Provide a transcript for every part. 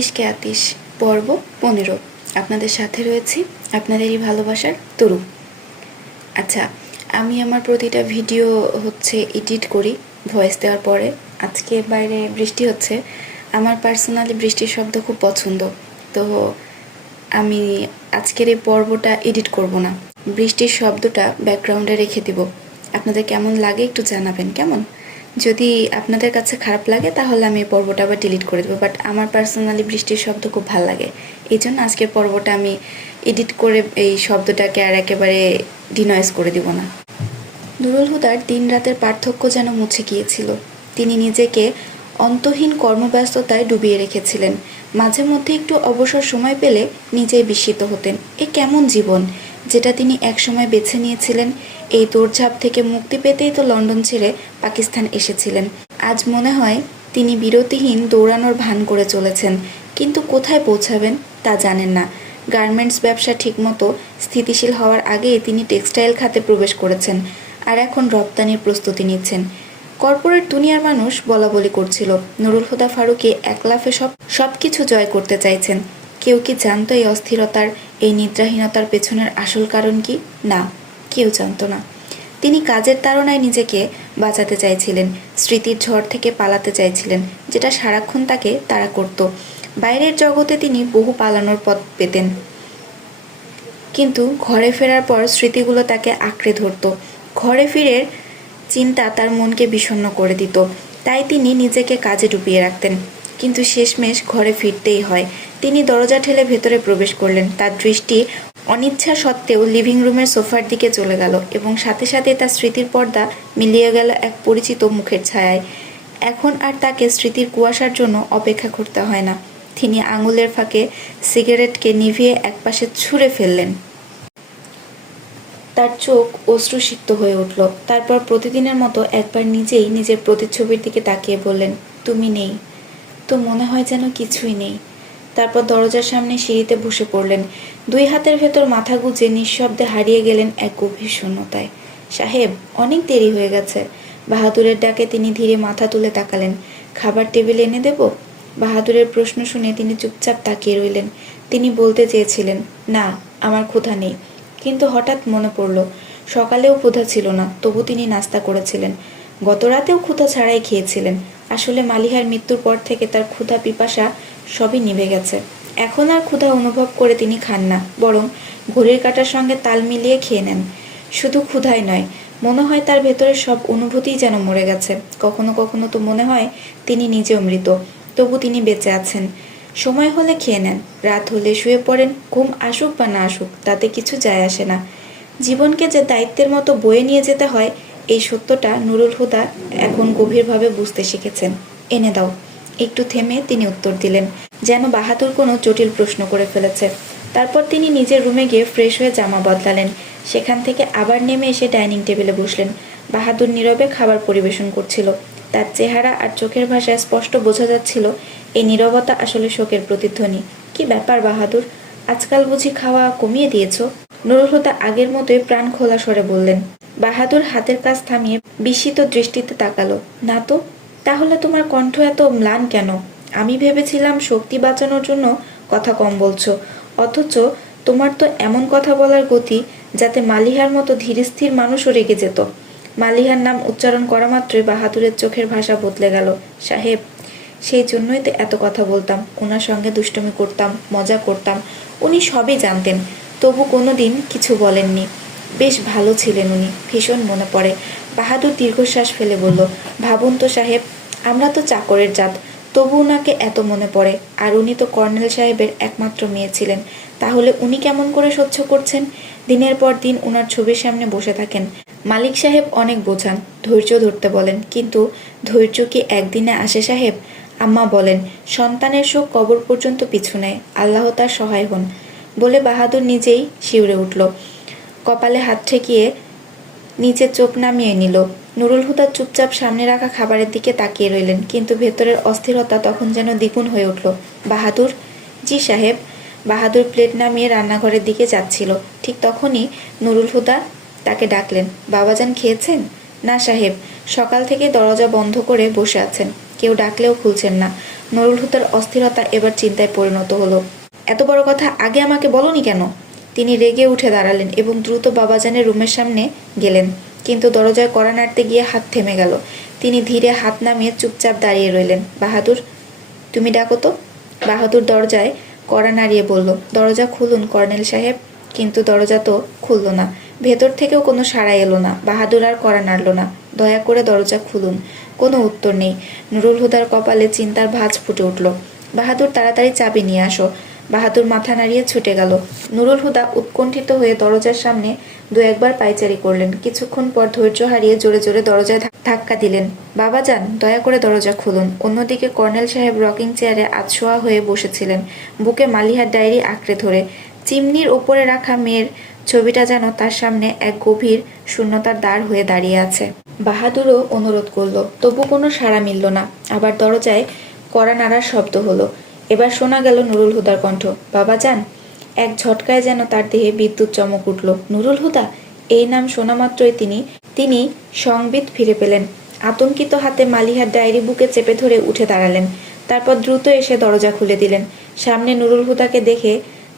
ইশকে আতিশ পর্ব 15। আপনাদের সাথে রয়েছি আপনাদেরই ভালোবাসার তরু। আচ্ছা, আমি আমার প্রতিটা ভিডিও এডিট করি ভয়েস দেওয়ার পরে। আজকে বাইরে বৃষ্টি হচ্ছে। আমার পার্সোনালি বৃষ্টির শব্দ খুব পছন্দ, তো আমি আজকের এই পর্বটা এডিট করব না, বৃষ্টির শব্দটা ব্যাকগ্রাউন্ডে রেখে দিব। আপনাদের কেমন লাগে একটু জানাবেন। কেমন, যদি আপনাদের কাছে খারাপ লাগে তাহলে আমি এই পর্বটা আবার ডিলিট করে দেবো, বাট আমার পার্সোনালি বৃষ্টির শব্দ খুব ভালো লাগে, এই জন্য আজকের পর্বটা আমি এডিট করে এই শব্দটাকে আর একেবারে ডিনয়েজ করে দিব না। নুরুল হুদার দিন রাতের পার্থক্য যেন মুছে গিয়েছিল। তিনি নিজেকে অন্তহীন কর্মব্যস্ততায় ডুবিয়ে রেখেছিলেন। মাঝে মধ্যে একটু অবসর সময় পেলে নিজেই বিস্মিত হতেন। এ কেমন জীবন যেটা তিনি একসময় বেছে নিয়েছিলেন। এই দৌড়ঝাঁপ থেকে মুক্তি পেতেই তো লন্ডন ছেড়ে পাকিস্তান এসেছিলেন। আজ মনে হয় তিনি বিরতিহীন দৌড়ানোর ভান করে চলেছেন, কিন্তু কোথায় পৌঁছাবেন তা জানেন না। গার্মেন্টস ব্যবসা ঠিকমতো স্থিতিশীল হওয়ার আগেই তিনি টেক্সটাইল খাতে প্রবেশ করেছেন, আর এখন রপ্তানির প্রস্তুতি নিচ্ছেন। কর্পোরেট দুনিয়ার মানুষ বলাবলি করছিল নুরুল হুদা ফারুকী এক লাফে সব কিছু জয় করতে চাইছেন। কেউ কি জানতো এই অস্থিরতার, এই নিদ্রাহীনতার পেছনের আসল কারণ কি? না, কেউ জানতো না। তিনি কাজের তাড়নায় নিজেকে বাঁচাতে চাইছিলেন, স্মৃতির ঝড় থেকে পালাতে চাইছিলেন, যেটা সারাক্ষণ তাকে তাড়া করত। বাইরের জগতে তিনি বহু পালানোর পথ পেতেন, কিন্তু ঘরে ফেরার পর স্মৃতিগুলো তাকে আঁকড়ে ধরত। ঘরে ফিরের চিন্তা তার মনকে বিষণ্ণ করে দিত, তাই তিনি নিজেকে কাজে ডুবিয়ে রাখতেন। কিন্তু শেষমেশ ঘরে ফিরতেই হয়। তিনি দরজা ঠেলে ভেতরে প্রবেশ করলেন। তার দৃষ্টি অনিচ্ছা সত্ত্বেও লিভিং রুমের সোফার দিকে চলে গেল, এবং সাথে সাথে তার স্মৃতির পর্দা মিলিয়ে গেল এক পরিচিত মুখের ছায়ায়। এখন আর তাকে স্মৃতির কুয়াশার জন্য অপেক্ষা করতে হয় না। তিনি আঙুলের ফাঁকে সিগারেটকে নিভিয়ে একপাশে ছুঁড়ে ফেললেন। তার চোখ অশ্রুসিক্ত হয়ে উঠল। তারপর প্রতিদিনের মতো একবার নিজেই নিজের প্রতিচ্ছবির দিকে তাকিয়ে বললেন, তুমি নেই। তো মনে হয় যেন কিছুই নেই। তারপর দরজার সামনে সিঁড়িতে বসে পড়লেন। দুই হাতের ভেতর মাথা গুজে নিঃশব্দে হারিয়ে গেলেন এক গভীর শূন্যতায়। সাহেব, অনেক দেরি হয়ে গেছে। বাহাদুরের ডাকে তিনি ধীরে মাথা তুলে তাকালেন। খাবার টেবিলে এনে দেব? বাহাদুরের প্রশ্ন শুনে তিনি চুপচাপ তাকিয়ে রইলেন। তিনি বলতে চেয়েছিলেন, না, আমার ক্ষুধা নেই, কিন্তু হঠাৎ মনে পড়ল সকালেও ক্ষুধা ছিল না, তবু তিনি নাস্তা করেছিলেন। গতরাতেও ক্ষুধা ছাড়াই খেয়েছিলেন। আসলে মালিহার মৃত্যুর পর থেকে তার ক্ষুধা পিপাসা সবই নিভে গেছে। এখন আর ক্ষুধা অনুভব করে তিনি খান না, বরং ঘড়ির কাঁটার সঙ্গে তাল মিলিয়ে খেয়ে নেন। শুধু ক্ষুধাই নয়, মনে হয় তার ভেতরের সব অনুভূতিই যেন মরে গেছে। কখনো কখনো তো মনে হয় তিনি নিজেও মৃত, তবু তিনি বেঁচে আছেন। সময় হলে খেয়ে নেন, রাত হলে শুয়ে পড়েন। ঘুম আসুক বা না আসুক তাতে কিছু যায় আসে না। জীবনকে যে দায়িত্বের মতো বয়ে নিয়ে যেতে হয়, এই সত্যটা নুরুল হুদা এখন গভীরভাবে বুঝতে শিখেছেন। এনে দাও। একটু থেমে তিনি উত্তর দিলেন, যেন বাহাদুর কোনো জটিল প্রশ্ন করে ফেলেছে। তারপর তিনি নিজের রুমে গিয়ে ফ্রেশ হয়ে জামা বদলালেন। সেখান থেকে আবার নেমে এসে ডাইনিং টেবিলে বসলেন। বাহাদুর নীরবে খাবার পরিবেশন করছিল। তার চেহারা আর চোখের ভাষায় স্পষ্ট বোঝা যাচ্ছিল এই নীরবতা আসলে শোকের প্রতিধ্বনি। কি ব্যাপার বাহাদুর, আজকাল বুঝি খাওয়া কমিয়ে দিয়েছ? নুরুল হুদা আগের মতোই প্রাণ খোলা স্বরে বললেন। বাহাদুর হাতের কাজ থামিয়ে বিস্মিত দৃষ্টিতে তাকালো। না তো। তাহলে তোমার কণ্ঠ এত ম্লান কেন? আমি ভেবেছিলাম শক্তি বাঁচানোর জন্য কথা কম বলছো, অথচ তোমার তো এমন কথা বলার গতি যাতে মালিহার মতো ধীরস্থির মানুষও রেগে যেত। মালিহার নাম উচ্চারণ করা মাত্রই বাহাদুরের চোখের ভাষা বদলে গেল। সাহেব, সেই জন্যই তো এত কথা বলতাম, ওনার সঙ্গে দুষ্টুমি করতাম, মজা করতাম। উনি সবই জানতেন, তবু কোনো দিন কিছু বলেননি। বেশ ভালো ছিলেন উনি, ভীষণ মনে পড়ে। বাহাদুর দীর্ঘশ্বাস ফেলে বলল, ভাবুন তো সাহেব, আমরা তো চাকরের জাত, তবু উনাকে এত মনে পড়ে। আর উনি তো কর্নেল সাহেবের একমাত্র মেয়ে ছিলেন। তাহলে উনি কেমন করে সহ্য করছেন? দিনের পর দিন উনার ছবির সামনে বসে থাকেন। মালিক সাহেব অনেক বোঝান, ধৈর্য ধরতে বলেন, কিন্তু ধৈর্য কি একদিনে আসে সাহেব? আম্মা বলেন, সন্তানের শোক কবর পর্যন্ত পিছু নেয়, আল্লাহ তার সহায় হন। বলে বাহাদুর নিজেই শিউরে উঠল। কপালে হাত ঠেকিয়ে নিচে চোখ নামিয়ে নিল। নুরুল হুদা চুপচাপ সামনে রাখা খাবারের দিকে তাকিয়ে রইলেন, কিন্তু ভেতরের অস্থিরতা তখন যেন দ্বিগুণ হয়ে উঠল। বাহাদুর। জি সাহেব। বাহাদুর প্লেট নামিয়ে রান্নাঘরের দিকে যাচ্ছিল। ঠিক তখনই নুরুল হুদা তাকে ডাকলেন, বাবাজান খেয়েছেন? না সাহেব, সকাল থেকে দরজা বন্ধ করে বসে আছেন। কেউ ডাকলেও খুলছেন না। নুরুল হুদার অস্থিরতা এবার চিন্তায় পরিণত হলো। এত বড় কথা আগে আমাকে বলনি কেন? তিনি রেগে উঠে দাঁড়ালেন এবং দ্রুত বাবাজানের রুমের সামনে গেলেন, কিন্তু দরজায় কড়া নাড়তে গিয়ে হাত থেমে গেল। তিনি ধীরে হাত নামিয়ে চুপচাপ দাঁড়িয়ে রইলেন। বাহাদুর, তুমি ডাকো তো। বাহাদুর দরজায় কড়া নাড়িয়ে বলল, দরজা খুলুন কর্নেল সাহেব। কিন্তু দরজা তো খুলল না। ভেতর থেকেও কোনো সাড়া এলো না। বাহাদুর আর কড়া নাড়ল না। দয়া করে দরজা খুলুন। কোনো উত্তর নেই। নুরুল হুদার কপালে চিন্তার ভাঁজ ফুটে উঠল। বাহাদুর, তাড়াতাড়ি চাবি নিয়ে আসো। বাহাদুর মাথা নাড়িয়ে ছুটে গেল। নুরুল হুদা উৎকণ্ঠিত হয়ে দরজার সামনে দু একবার পায়চারি করলেন। কিছুক্ষণ পর ধৈর্য হারিয়ে জোরে জোরে দরজায় ধাক্কা দিলেন। বাবাজান, দয়া করে দরজা খুলুন। অন্যদিকে কর্নেল সাহেব রকিং চেয়ারে আধশোয়া হয়ে বসেছিলেন, বুকে মালিহার ডায়েরি আঁকড়ে ধরে। চিমনির ওপরে রাখা মেয়ের ছবিটা যেন তার সামনে এক গভীর শূন্যতার দ্বার হয়ে দাঁড়িয়ে আছে। বাহাদুরও অনুরোধ করল, তবু কোনো সাড়া মিলল না। আবার দরজায় কড়া নাড়ার শব্দ হলো। এবার শোনা গেল নুরুল হুদার কণ্ঠ। বাবাজান! এক ঝটকায় যেন তার দেহে বিদ্যুৎ চমক উঠল। নুরুল হুদা! এই নাম শোনা মাত্রই তিনি সংবিত ফিরে পেলেন। আতঙ্কিত হাতে মালিহার ডায়েরি বুকে চেপে ধরে উঠে দাঁড়ালেন। তারপর দ্রুত এসে দরজা খুলে দিলেন। সামনে নুরুল হুদাকে দেখে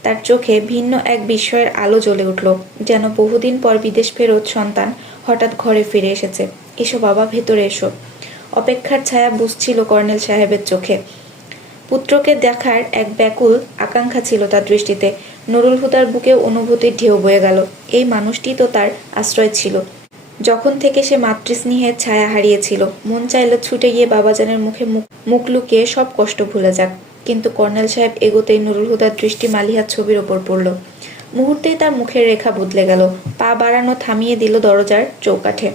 তার চোখে ভিন্ন এক বিস্ময়ের আলো জ্বলে উঠল, যেন বহুদিন পর বিদেশ ফেরত সন্তান হঠাৎ ঘরে ফিরে এসেছে। এসো বাবা, ভেতরে এসো। অপেক্ষার ছায়া বুঝছিল কর্নেল সাহেবের চোখে। পুত্রকে দেখার এক ব্যাকুল আকাঙ্ক্ষা ছিল তার দৃষ্টিতে। নুরুল হুদার বুকে অনুভূতির ঢেউ বয়ে গেল। এই মানুষটি তো তার আশ্রয় ছিল যখন থেকে সে মাতৃস্নেহের ছায়া হারিয়েছিল। মন চাইল ছুটে গিয়ে বাবাজানের মুখে মুখ লুকিয়ে সব কষ্ট ভুলে যাক। কিন্তু কর্নেল সাহেব এগোতেই নুরুল হুদার দৃষ্টি মালিহার ছবির ওপর পড়ল। মুহূর্তেই তার মুখের রেখা বদলে গেল। পা বাড়ানো থামিয়ে দিল দরজার চৌকাঠে।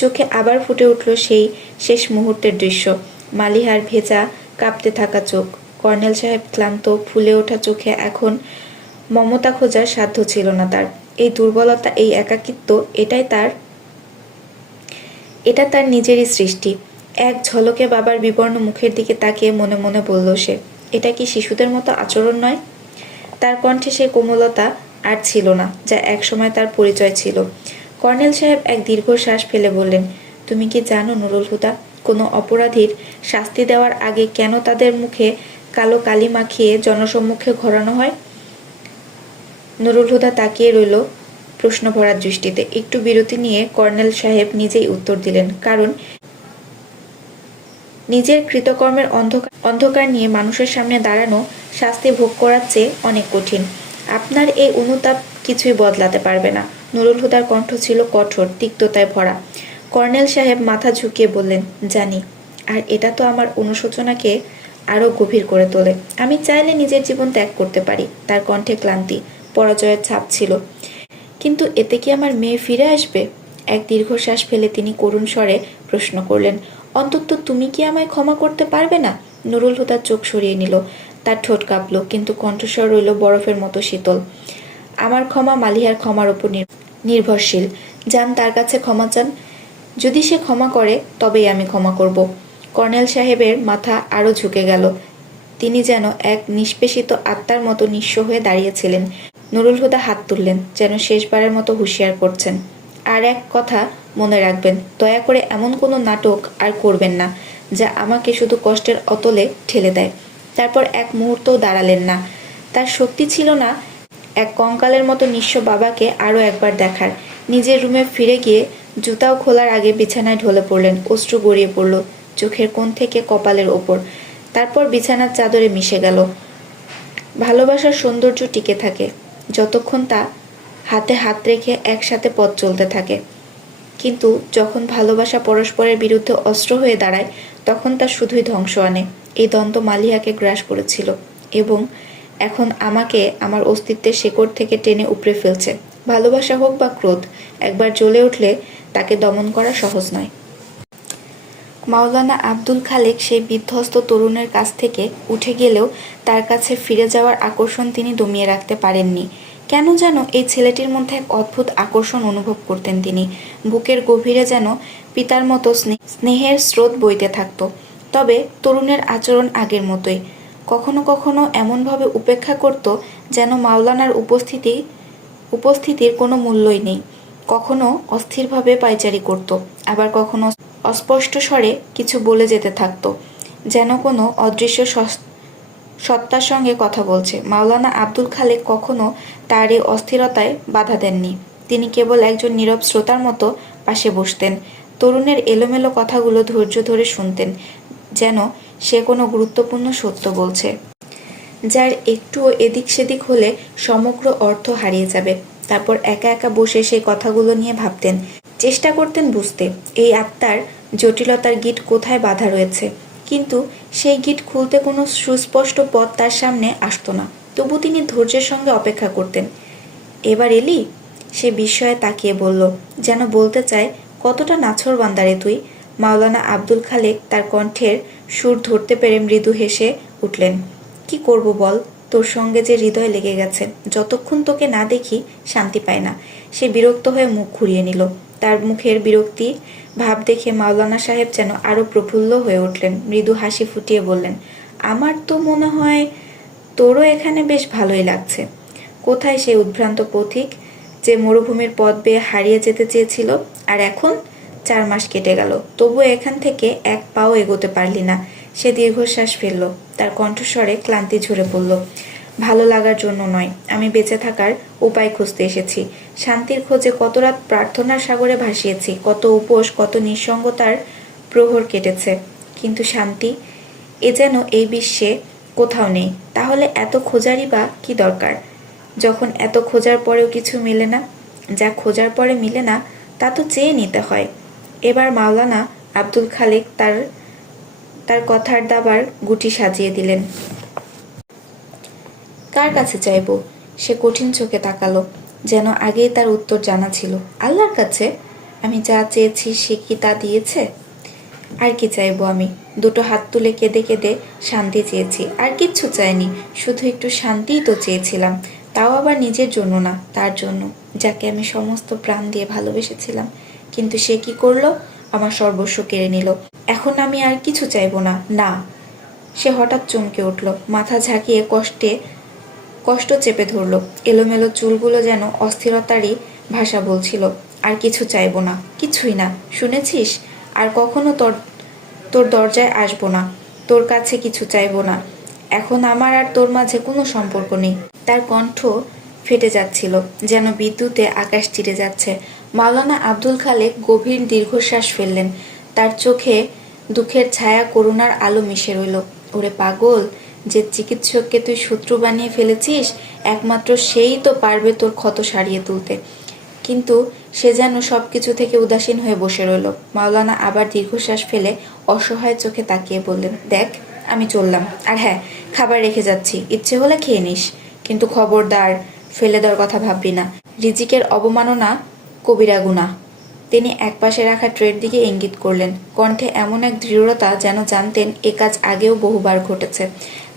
চোখে আবার ফুটে উঠল সেই শেষ মুহূর্তের দৃশ্য। মালিহার ভেজা কাঁপতে থাকা চোখ। কর্নেল সাহেব ক্লান্ত, ফুলে ওঠা চোখে এখন মমতা খোঁজার সাধ্য ছিল না তার। এই দুর্বলতা, এই একাকিত্ব, এটা তার নিজেরই সৃষ্টি। এক ঝলকে বাবার বিবর্ণ মুখের দিকে তাকিয়ে মনে মনে বলল সে, এটা কি শিশুদের মতো আচরণ নয়? তার কণ্ঠে সেই কোমলতা আর ছিল না, যা একসময় তার পরিচয় ছিল। কর্নেল সাহেব এক দীর্ঘশ্বাস ফেলে বললেন, তুমি কি জানো নুরুল হুদা, কোনো অপরাধীর শাস্তি দেওয়ার আগে কেন তাদের মুখে কালো কালি মাখিয়ে জনসম্মুখে ঘোরানো হয়? নুরুল হুদা তাকিয়ে রইল প্রশ্নভরা দৃষ্টিতে। একটু বিরতি নিয়ে কর্নেল সাহেব নিজেই উত্তর দিলেন, কারণ নিজের কৃতকর্মের অন্ধকার নিয়ে মানুষের সামনে দাঁড়ানো শাস্তি ভোগ করার চেয়ে অনেক কঠিন। আপনার এই অনুতাপ কিছুই বদলাতে পারবে না। নুরুল হুদার কণ্ঠ ছিল কঠোর, তিক্ততায় ভরা। কর্নেল সাহেব মাথা ঝুঁকিয়ে বললেন, জানি, আর এটা তো আমার অনুশোচনাকে আরও গভীর করে তোলে। আমি চাইলে নিজের জীবন ত্যাগ করতে পারি। তার কণ্ঠে ক্লান্তি, পরাজয়ের ছাপ ছিল। কিন্তু এতে কি আমার মেয়ে ফিরে আসবে? এক দীর্ঘশ্বাস ফেলে তিনি করুণ স্বরে প্রশ্ন করলেন, অন্তত তুমি কি আমায় ক্ষমা করতে পারবে না? নুরুল হুদার চোখ সরিয়ে নিল। তার ঠোঁট কাঁপল, কিন্তু কণ্ঠস্বর রইল বরফের মতো শীতল। আমার ক্ষমা মালিহার ক্ষমার উপর নির্ভরশীল। যান, তার কাছে ক্ষমা চান। যদি সে ক্ষমা করে তবেই আমি ক্ষমা করব। কর্নেল সাহেবের মাথা আরও ঝুঁকে গেল। তিনি যেন এক নিষ্পেষিত আত্মার মতো নিঃস্ব হয়ে দাঁড়িয়েছিলেন। নুরুল হুদা হাত তুললেন, যেন শেষবারের মতো হুঁশিয়ার করছেন, আর এক কথা মনে রাখবেন, দয়া করে এমন কোনো নাটক আর করবেন না যা আমাকে শুধু কষ্টের অতলে ঠেলে দেয়। তারপর এক মুহূর্তও দাঁড়ালেন না। তার শক্তি ছিল না এক কঙ্কালের মতো নিঃস্ব বাবাকে আরও একবার দেখার। নিজের রুমে ফিরে গিয়ে জুতাও খোলার আগে বিছানায় ঢলে পড়লেন। অশ্রু গড়িয়ে পড়ল চোখের কোণ থেকে কপালের ওপর, তারপর বিছানার চাদরে মিশে গেল। ভালোবাসার সৌন্দর্য টিকে থাকে যতক্ষণ তা হাতে হাত রেখে একসাথে পথ চলতে থাকে, কিন্তু যখন ভালোবাসা পরস্পরের বিরুদ্ধে অস্ত্র হয়ে দাঁড়ায় তখন তা শুধুই ধ্বংস আনে। এই দ্বন্দ্ব মালিহাকে গ্রাস করেছিল এবং এখন আমাকে আমার অস্তিত্বের শেকড় থেকে টেনে উপড়ে ফেলছে। ভালোবাসা হোক বা ক্রোধ, একবার জ্বলে উঠলে তাকে দমন করা সহজ নয়। মাওলানা আব্দুল খালেক সেই বিধ্বস্ত তরুণের কাছ থেকে উঠে গেলেও তার কাছে ফিরে যাওয়ার আকর্ষণ তিনি দমিয়ে রাখতে পারেননি। কেন যেন এই ছেলেটির মধ্যে এক অদ্ভুত আকর্ষণ অনুভব করতেন তিনি। বুকের গভীরে যেন পিতার মতো স্নেহের স্রোত বইতে থাকত। তবে তরুণের আচরণ আগের মতোই। কখনো কখনো এমনভাবে উপেক্ষা করত যেন মাওলানার উপস্থিতির কোনো মূল্যই নেই। কখনো অস্থিরভাবে পায়চারি করত, আবার কখনো অস্পষ্ট স্বরে কিছু বলে যেতে থাকত। যেন কোনো অদৃশ্য সত্তার সঙ্গে কথা বলছে। মাওলানা আব্দুল খালেক কখনো তার এই অস্থিরতায় বাধা দেননি। তিনি কেবল একজন নীরব শ্রোতার মতো পাশে বসতেন। তরুণের এলোমেলো কথাগুলো ধৈর্য ধরে শুনতেন, যেন সে কোনো গুরুত্বপূর্ণ সত্য বলছে, যার একটুও এদিক সেদিক হলে সমগ্র অর্থ হারিয়ে যাবে। তারপর একা একা বসে সেই কথাগুলো নিয়ে ভাবতেন, চেষ্টা করতেন বুঝতে এই আত্মার জটিলতার গিট কোথায় বাধা রয়েছে। কিন্তু সেই গিট খুলতে কোনো সুস্পষ্ট পথ তার সামনে আসতো না। তবু তিনি ধৈর্যের সঙ্গে অপেক্ষা করতেন। এবার এলি? সে বিস্ময়ে তাকিয়ে বলল, যেন বলতে চায়, কতটা নাছোড়বান্দা রে তুই। মাওলানা আব্দুল খালেক তার কণ্ঠের সুর ধরতে পেরে মৃদু হেসে উঠলেন। কি করব বল, তোর সঙ্গে যে হৃদয় লেগে গেছে, যতক্ষণ তোকে না দেখি শান্তি পায় না। সে বিরক্ত হয়ে মুখ ঘুরিয়ে নিল। তার মুখের বিরক্তি ভাব দেখে মাওলানা সাহেব যেন আরো প্রফুল্ল হয়ে উঠলেন। মৃদু হাসি ফুটিয়ে বললেন, আমার তো মনে হয় তোরও এখানে বেশ ভালোই লাগছে। কোথায় সেই উদ্ভ্রান্ত পথিক যে মরুভূমির পথ বেয়ে হারিয়ে যেতে চেয়েছিল? আর এখন 4 মাস কেটে গেল, তবুও এখান থেকে এক পাও এগোতে পারলি না। সে দীর্ঘশ্বাস ফেলল। তার কণ্ঠস্বরে ক্লান্তি ঝরে পড়ল। ভালো লাগার জন্য নয়, আমি বেঁচে থাকার উপায় খুঁজতে এসেছি। শান্তির খোঁজে কত রাত প্রার্থনার সাগরে ভাসিয়েছি, কত উপোস, কত নিঃসঙ্গতার প্রহর কেটেছে, কিন্তু শান্তি এ যেন এই বিশ্বে কোথাও নেই। তাহলে এত খোঁজারই বা কি দরকার, যখন এত খোঁজার পরেও কিছু মেলে না? যা খোঁজার পরে মিলে না, তা তো চেয়ে নিতে হয়। এবার মাওলানা আব্দুল খালেক তার তার কথার দাবার গুটি সাজিয়ে দিলেন। কার কাছে চাইব? সে কঠিন চোখে তাকালো, যেন আগেই তার উত্তর জানা ছিল। আল্লাহর কাছে। আমি যা চেয়েছি সে কি তা দিয়েছে? আর কি চাইবো আমি? দুটো হাত তুলে কেঁদে কেঁদে শান্তি চেয়েছি, আর কিচ্ছু চাইনি। শুধু একটু শান্তিই তো চেয়েছিলাম, তাও আবার নিজের জন্য না, তার জন্য, যাকে আমি সমস্ত প্রাণ দিয়ে ভালোবেসেছিলাম। কিন্তু সে কি করলো? আমার সর্বস্ব কেড়ে নিল। এখন আমি আর কিছু চাইবো না। না। সে হঠাৎ চমকে উঠল, মাথা ঝাঁকিয়ে কষ্ট চেপে ধরল। এলোমেলো চুলগুলো যেন অস্থিরতারই ভাষা বলছিল, আর কিছু চাইবো না, কিছুই না, শুনেছিস? আর কখনো তোর তোর দরজায় আসবো না, তোর কাছে কিছু চাইবো না। এখন আমার আর তোর মাঝে কোনো সম্পর্ক নেই। তার কণ্ঠ ফেটে যাচ্ছিল, যেন বিদ্যুতে আকাশ চিরে যাচ্ছে। মাওলানা আব্দুল খালেক গভীর দীর্ঘশ্বাস ফেললেন। তার চোখে দুঃখের ছায়া, করুণার আলো মিশে রইল। ওরে পাগল, যে চিকিৎসককে তুই শত্রু বানিয়ে ফেলেছিস, একমাত্র সেই তো পারবে তোর ক্ষত সারিয়ে তুলতে। কিন্তু সে যেন সবকিছু থেকে উদাসীন হয়ে বসে রইল। মাওলানা আবার দীর্ঘশ্বাস ফেলে অসহায় চোখে তাকিয়ে বললেন, দেখ, আমি চললাম। আর হ্যাঁ, খাবার রেখে যাচ্ছি, ইচ্ছে হলে খেয়ে নিস, কিন্তু খবরদার ফেলে দেওয়ার কথা ভাববি না। রিজিকের অবমাননা কবিরা গুনাহ। তিনি একপাশে রাখা ট্রের দিকে ইঙ্গিত করলেন, কণ্ঠে এমন এক দৃঢ়তা যেন জানতেন এ কাজ আগেও বহুবার ঘটেছে।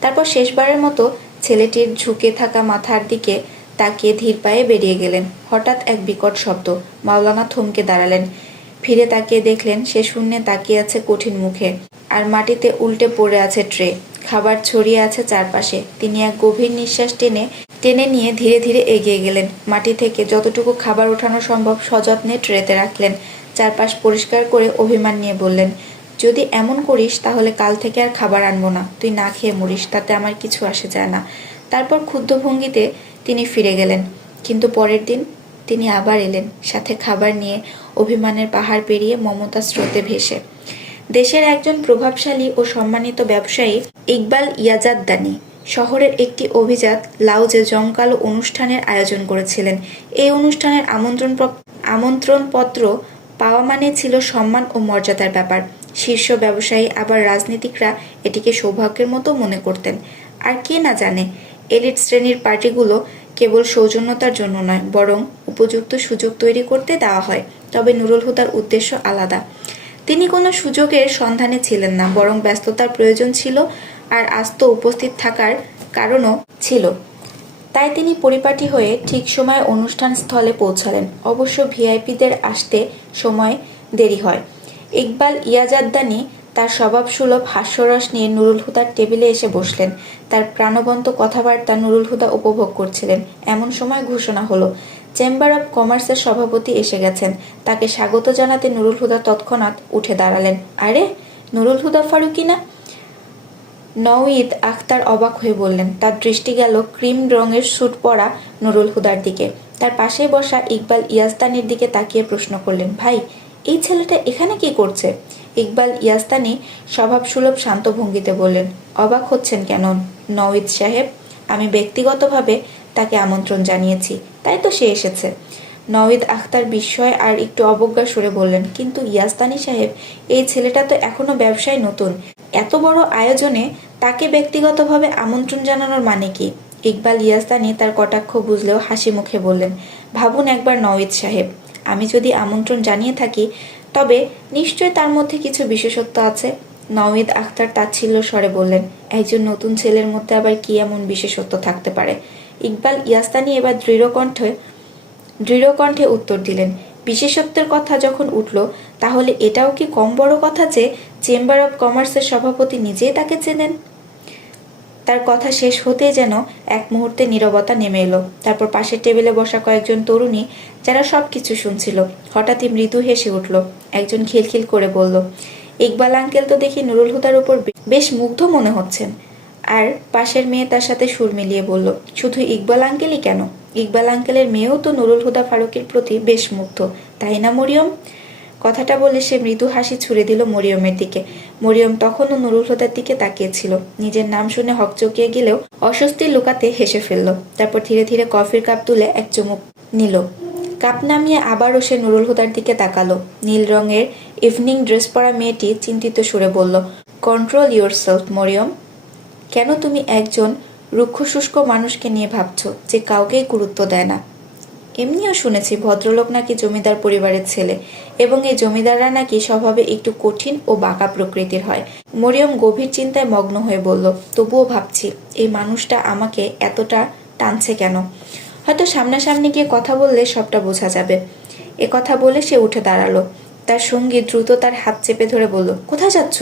তারপর শেষবারের মতো ছেলেটির ঝুঁকে থাকা মাথার দিকে তাকিয়ে ধীর পায়ে বেরিয়ে গেলেন। হঠাৎ এক বিকট শব্দ। মাওলানা থমকে দাঁড়ালেন। ফিরে তাকিয়ে দেখলেন সে শূন্যে তাকিয়ে আছে কঠিন মুখে, আর মাটিতে উল্টে পড়ে আছে ট্রে। খাবার ছড়িয়ে আছে চারপাশে। তিনি এক গভীর নিঃশ্বাস টেনে টেনে নিয়ে ধীরে ধীরে এগিয়ে গেলেন। মাটি থেকে যতটুকু খাবার ওঠানো সম্ভব সযত্নে ট্রেতে রাখলেন। চারপাশ পরিষ্কার করে অভিমান নিয়ে বললেন, যদি এমন করিস তাহলে কাল থেকে আর খাবার আনবো না। তুই না খেয়ে মরিস, তাতে আমার কিছু আসে যায় না। তারপর ক্ষুব্ধ ভঙ্গিতে তিনি ফিরে গেলেন। কিন্তু পরের দিন তিনি আবার এলেন, সাথে খাবার নিয়ে, অভিমানের পাহাড় পেরিয়ে মমতার স্রোতে ভেসে। দেশের একজন প্রভাবশালী ও সম্মানিত ব্যবসায়ী ইকবাল ইয়াজাদ্দানি শহরের একটি অভিজাত লাউজে জমকালো অনুষ্ঠানের আয়োজন করেছিলেন। এই অনুষ্ঠানের আমন্ত্রণপত্র পাওয়া মানে ছিল সম্মান ও মর্যাদার ব্যাপার। শীর্ষ ব্যবসায়ী আবার রাজনীতিকরা এটিকে সৌভাগ্যের মতো মনে করতেন। আর কে না জানে, এলিট শ্রেণীর পার্টিগুলো কেবল সৌজন্যতার জন্য নয়, বরং উপযুক্ত সুযোগ তৈরি করতে দেওয়া হয়। তবে নুরুল হুদার উদ্দেশ্য আলাদা। তিনি কোনো সুযোগের সন্ধানে ছিলেন না, বরং ব্যস্ততার প্রয়োজন ছিল, আর আস্ত উপস্থিত থাকার কারণও ছিল। তাই তিনি পরিপাটি হয়ে ঠিক সময়ে অনুষ্ঠান স্থলে পৌঁছালেন। অবশ্য ভিআইপিদের আসতে সময় দেরি হয়। ইকবাল ইয়াজাদ্দানি তার স্বভাবসুলভ হাস্যরস নিয়ে নুরুল হুদার টেবিলে এসে বসলেন। তার প্রাণবন্ত কথাবার্তা নুরুল হুদা উপভোগ করছিলেন। এমন সময় ঘোষণা হলো, চেম্বার অব কমার্সের সভাপতি এসে গেছেন। তাকে স্বাগত জানাতে নুরুল হুদা তৎক্ষণাৎ উঠে দাঁড়ালেন। আরে, নুরুল হুদা ফারুকী না? নওঈদ আখতার অবাক হয়ে বললেন। তার দৃষ্টি গেল ক্রিম রঙের স্যুট পরা নুরুল হুদার দিকে। তার পাশে বসা ইকবাল ইয়াসতানির দিকে তাকিয়ে প্রশ্ন করলেন, ভাই, এই ছেলেটা এখানে কি করছে? ইকবাল ইয়াসতানি স্বভাবসুলভ শান্ত ভঙ্গিতে বললেন, অবাক হচ্ছেন কেন নওঈদ সাহেব? আমি ব্যক্তিগতভাবে তাকে আমন্ত্রণ জানিয়েছি, তাই তো সে এসেছে। নওঈদ আখতার বিস্ময় আর একটু অবজ্ঞা সুরে বললেন, কিন্তু ইয়াসতানি সাহেব, এই ছেলেটা তো এখনো ব্যবসায় নতুন। এত বড় আয়োজনে তাকে ব্যক্তিগতভাবে আমন্ত্রণ জানানোর মানে কি? ইকবাল ইয়াসতানি তার কটাক্ষ বুঝলেও হাসি মুখে বললেন, ভাবুন একবার নওঈদ সাহেব, আমি যদি আমন্ত্রণ জানিয়ে থাকি তবে নিশ্চয় তার মধ্যে কিছু বিশেষত্ব আছে। নওঈদ আখতার তাচ্ছিল্য স্বরে বললেন, একজন নতুন ছেলের মধ্যে আবার কি এমন বিশেষত্ব থাকতে পারে? ইকবাল ইয়াসতানি এবার দৃঢ় কণ্ঠে উত্তর দিলেন, বিশেষত্বের কথা যখন উঠল তাহলে এটাও কি কম বড় কথা যে চেম্বার অব কমার্সের সভাপতি নিজেই তাকে চেনেন? তার কথা শেষ হতেই যেন এক মুহূর্তে নীরবতা নেমে এলো। তারপর পাশের টেবিলে বসা কয়েকজন তরুণী, যারা সব কিছু শুনছিল, হঠাৎই মৃদু হেসে উঠল। একজন খিলখিল করে বলল, ইকবাল আঙ্কেল তো দেখি নুরুল হুদার উপর বেশ মুগ্ধ মনে হচ্ছেন। আর পাশের মেয়ে তার সাথে সুর মিলিয়ে বলল, শুধু ইকবাল আঙ্কেলই কেন, ইকবাল আঙ্কেলের মেয়েও তো নুরুল হুদা ফারুকের প্রতি বেশ মুগ্ধ, তাই না মরিয়ম? কথাটা বলে সে মৃদু হাসি ছুড়ে দিল মরিয়মের দিকে। মরিয়ম তখনও নুরুল হুদার দিকে তাকিয়েছিল। নিজের নাম শুনে হকচকিয়ে গেলেও অস্বস্তি লুকাতে হেসে ফেলল। তারপর ধীরে ধীরে কফির কাপ তুলে এক চুমুক নিল। কাপ নামিয়ে আবারও সে নুরুল হুদার দিকে তাকালো। নীল রঙের ইভিনিং ড্রেস পরা মেয়েটি চিন্তিত সুরে বলল, কন্ট্রোল ইয়োরসেলফ মরিয়ম। কেন তুমি একজন রুক্ষ শুষ্ক মানুষকে নিয়ে ভাবছো যে কাউকেই গুরুত্ব দেয় না? এমনিও শুনেছি ভদ্রলোক নাকি জমিদার পরিবারের ছেলে, এবং এই জমিদাররা নাকি স্বভাবে একটু কঠিন ও বাঁকা প্রকৃতির হয়। মরিয়ম গভীর চিন্তায় মগ্ন হয়ে বলল, তবুও ভাবছি এই মানুষটা আমাকে এতটা টানছে কেন? হয়তো সামনাসামনি গিয়ে কথা বললে সবটা বোঝা যাবে। এ কথা বলে সে উঠে দাঁড়ালো। তার সঙ্গী দ্রুত তার হাত চেপে ধরে বলল, কোথায় যাচ্ছ?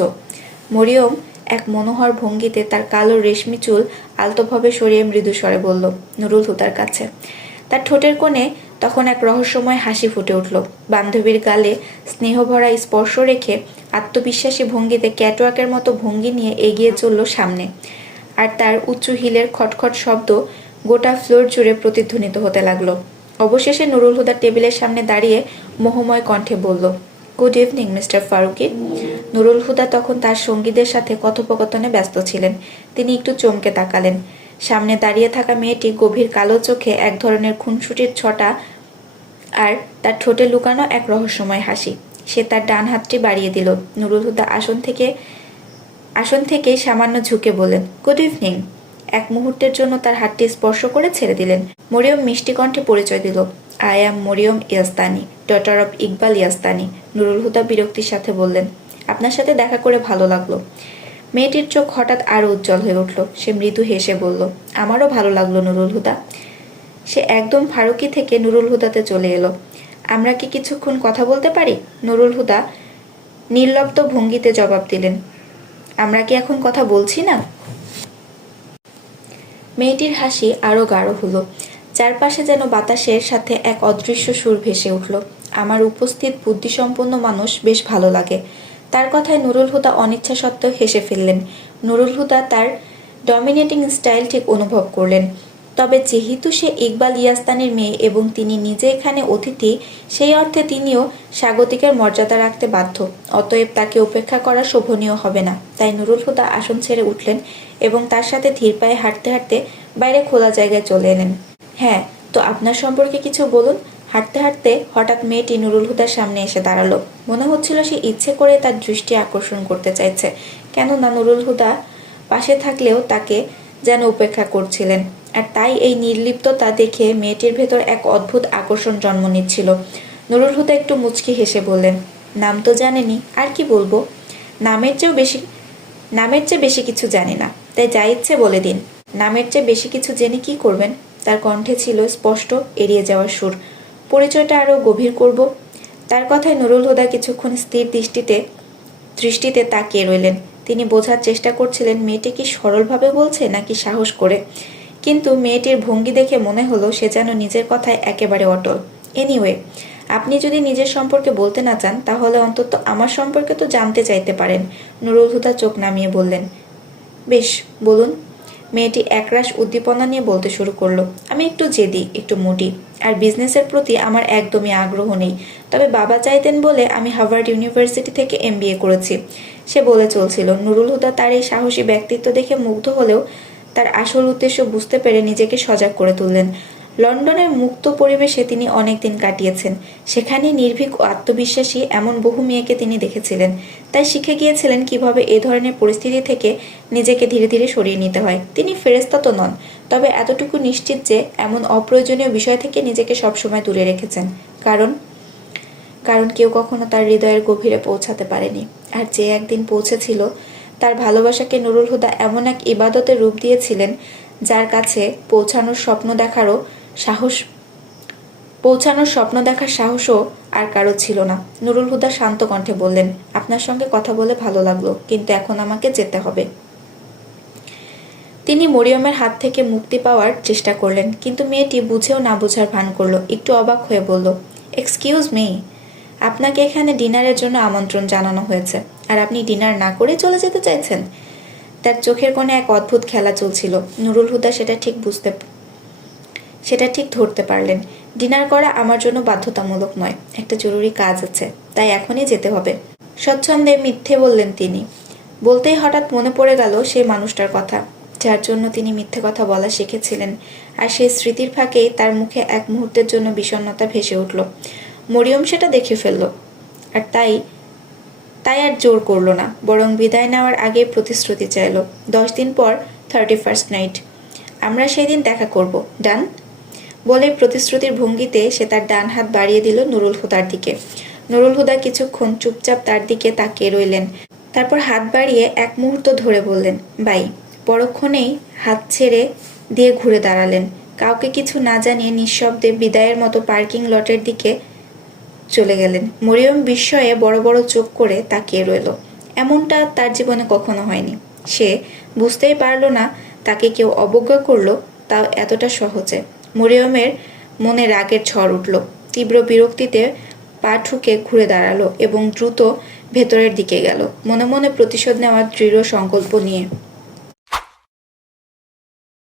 মরিয়ম এক মনোহর ভঙ্গিতে তার কালো রেশমি চুল আলতোভাবে সরিয়ে মৃদু স্বরে বলল, নুরুল হুদার কাছে। তার ঠোঁটের কোণে তখন এক রহস্যময় হাসি ফুটে উঠল। বান্ধবীর গালে স্নেহভরা স্পর্শ রেখে আত্মবিশ্বাসী ভঙ্গিতে ক্যাটওয়াকের মতো ভঙ্গি নিয়ে এগিয়ে চলল সামনে। আর তার উঁচু হিলের খটখট শব্দ গোটা ফ্লোর জুড়ে প্রতিধ্বনিত হতে লাগলো। অবশেষে নুরুল হুদা টেবিলের সামনে দাঁড়িয়ে মোহময় কণ্ঠে বলল, good evening mister Faruqui. Nurul Huda তখন তার সঙ্গীদের সাথে কথোপকথনে ব্যস্ত ছিলেন। তিনি একটু চমকে তাকালেন। সামনে দাঁড়িয়ে থাকা মেয়েটি গভীর কালো চোখে এক ধরনের খুনসুটির ছটা, আর তার ঠোঁটে লুকানো এক রহস্যময় হাসি। সে তার ডান হাতটি বাড়িয়ে দিল। নুরুল হুদা আসন থেকে সামান্য ঝুঁকে বললেন, গুড ইভিনিং। এক মুহূর্তের জন্য তার হাতটি স্পর্শ করে ছেড়ে দিলেন। মরিয়ম মিষ্টি কণ্ঠে পরিচয় দিল, I am Mariam Yastani, daughter of Iqbal Yastani. Nurul Huda বিরক্তির সাথে বললেন, আপনার সাথে দেখা করে ভালো লাগলো। মেয়েটির চোখ হঠাৎ আরো উজ্জ্বল হয়ে উঠল। সে মৃদু হেসে বলল, আমারও ভালো লাগলো নুরুল হুদা। সে একদম ফারুকি থেকে নুরুল হুদাতে চলে এলো। আমরা কি কিছুক্ষণ কথা বলতে পারি? নুরুল হুদা নির্লপ্ত ভঙ্গিতে জবাব দিলেন, আমরা কি এখন কথা বলছি না? মেয়েটির হাসি আরো গাঢ় হলো। চারপাশে যেন বাতাসের সাথে এক অদৃশ্য সুর ভেসে উঠল। আমার উপস্থিত বুদ্ধিসম্পন্ন মানুষ বেশ ভালো লাগে। তার কথায় নুরুল হুদা অনিচ্ছা সত্ত্বেও হেসে ফেললেন। নুরুল হুদা তার ডমিনেটিং স্টাইল ঠিক অনুভব করলেন। তবে যেহেতু সে ইকবাল ইয়াসতানির মেয়ে এবং তিনি নিজে এখানে অতিথি, সেই অর্থে তিনিও স্বাগতিকের মর্যাদা রাখতে বাধ্য। অতএব তাকে উপেক্ষা করা শোভনীয় হবে না। তাই নুরুল হুদা আসন ছেড়ে উঠলেন এবং তার সাথে ধীর পায়ে হাঁটতে হাঁটতে বাইরে খোলা জায়গায় চলে এলেন। হ্যাঁ, তো আপনার সম্পর্কে কিছু বলুন। হাঁটতে হাঁটতে হঠাৎ মেয়েটি নুরুল হুদার সামনে এসে দাঁড়ালো। মনে হচ্ছিল সে ইচ্ছে করে তার দৃষ্টি আকর্ষণ করতে চাইছে, কেননা নুরুল হুদা পাশে থাকলেও তাকে যেন উপেক্ষা করছিলেন। আর তাই এই নির্লিপ্ততা দেখে মেয়েটির ভেতর এক অদ্ভুত আকর্ষণ জন্ম নিচ্ছিল। নুরুল হুদা একটু মুচকি হেসে বললেন, নাম তো জানেনি, আর কি বলবো? নামের চেয়ে বেশি কিছু জানি না, তাই যা ইচ্ছে বলে দিন। নামের চেয়ে বেশি কিছু জেনে কি করবেন? তার কণ্ঠে ছিল স্পষ্ট এড়িয়ে যাওয়ার সুর। পরিচয়টা আরও গভীর করব। তার কথায় নুরুল হুদা কিছুক্ষণ স্থির দৃষ্টিতে তাকিয়ে রইলেন। তিনি বোঝার চেষ্টা করছিলেন মেয়েটি কি সরলভাবে বলছে নাকি সাহস করে, কিন্তু মেয়েটির ভঙ্গি দেখে মনে হলো সে যেন নিজের কথায় একেবারে অটল। এনিওয়ে, আপনি যদি নিজের সম্পর্কে বলতে না চান তাহলে অন্তত আমার সম্পর্কে তো জানতে চাইতে পারেন। নুরুল হুদা চোখ নামিয়ে বললেন, বেশ, বলুন। মেয়েটি একরাশ উদ্দীপনা নিয়ে বলতে শুরু করলো। আমি একটু জেদি, একটু মুডি, আর বিজনেসের প্রতি আমার একদমই আগ্রহ নেই। তবে বাবা চাইতেন বলে আমি হার্ভার্ড ইউনিভার্সিটি থেকে MBA করেছি। সে বলে চলছিল। নুরুল হুদা তার এই সাহসী ব্যক্তিত্ব দেখে মুগ্ধ হলেও তার আসল উদ্দেশ্য বুঝতে পেরে নিজেকে সজাগ করে তুললেন। লন্ডনের মুক্ত পরিবেশে তিনি অনেক দিন কাটিয়েছেন। সেখানে নির্ভীক ও আত্মবিশ্বাসী এমন বহু মেয়েকে তিনি দেখেছিলেন। তাই শিখে গিয়েছিলেন কিভাবে এ ধরনের পরিস্থিতি থেকে নিজেকে ধীরে ধীরে সরিয়ে নিতে হয়। তিনি ফেরেশতা তো নন, তবে এতটুকু নিশ্চিত যে এমন অপ্রয়োজনীয় বিষয় থেকে নিজেকে সবসময় দূরে রেখেছেন। কারণ কারণ কেউ কখনো তার হৃদয়ের গভীরে পৌঁছাতে পারেনি। আর যে একদিন পৌঁছেছিল, তার ভালোবাসাকে নুরুল হুদা এমন এক ইবাদতের রূপ দিয়েছিলেন যার কাছে পৌঁছানোর স্বপ্ন দেখার সাহসও আর কারো ছিল না। নুরুল হুদা শান্ত কণ্ঠে বললেন, আপনার সঙ্গে কথা বলে ভালো লাগলো, কিন্তু এখন আমাকে যেতে হবে। তিনি মরিয়মের হাত থেকে মুক্তি পাওয়ার চেষ্টা করলেন, কিন্তু মেয়েটি বুঝেও না বোঝার ভান করলো। একটু অবাক হয়ে বলল, এক্সকিউজ মি, আপনাকে এখানে ডিনারের জন্য আমন্ত্রণ জানানো হয়েছে, আর আপনি ডিনার না করে চলে যেতে চাইছেন? তার চোখের কোণে এক অদ্ভুত খেলা চলছিল। নুরুল হুদা সেটা ঠিক ধরতে পারলেন। ডিনার করা আমার জন্য বাধ্যতামূলক নয়, একটা জরুরি কাজ আছে, তাই এখনই যেতে হবে। স্বচ্ছন্দে মিথ্যে বললেন তিনি। বলতেই হঠাৎ মনে পড়ে গেল সেই মানুষটার কথা, যার জন্য তিনি মিথ্যে কথা বলা শিখেছিলেন। আর সেই স্মৃতির ফাঁকেই তার মুখে এক মুহূর্তের জন্য বিষণ্ণতা ভেসে উঠল। মরিয়ম সেটা দেখে ফেলল, আর তাই আর জোর করল না, বরং বিদায় নেওয়ার আগেই প্রতিশ্রুতি চাইল। 10 দিন পর 31st নাইট, আমরা সেই দিন দেখা করব, ডান? বলে প্রতিশ্রুতির ভঙ্গিতে সে তার ডান হাত বাড়িয়ে দিল নুরুল হুদার দিকে। নুরুল হুদা কিছুক্ষণ চুপচাপ তার দিকে তাকিয়ে রইলেন। তারপর হাত বাড়িয়ে এক মুহূর্ত ধরে বললেন, বাই। পরক্ষণেই হাত ছেড়ে দিয়ে ঘুরে দাঁড়ালেন। কাউকে কিছু না জানিয়ে নিঃশব্দে বিদায়ের মতো পার্কিং লটের দিকে চলে গেলেন। মরিয়ম বিস্ময়ে বড় বড় চোখ করে তাকিয়ে রইল। এমনটা তার জীবনে কখনো হয়নি। সে বুঝতেই পারল না তাকে কেউ অবজ্ঞা করলো, তাও এতটা সহজে। মরিয়মের মনে রাগের ঝড় উঠল। তীব্র বিরক্তিতে পা ঠুকে ঘুরে দাঁড়ালো এবং দ্রুত ভেতরের দিকে গেল, মনে মনে প্রতিশোধ নেওয়ার দৃঢ় সংকল্প নিয়ে।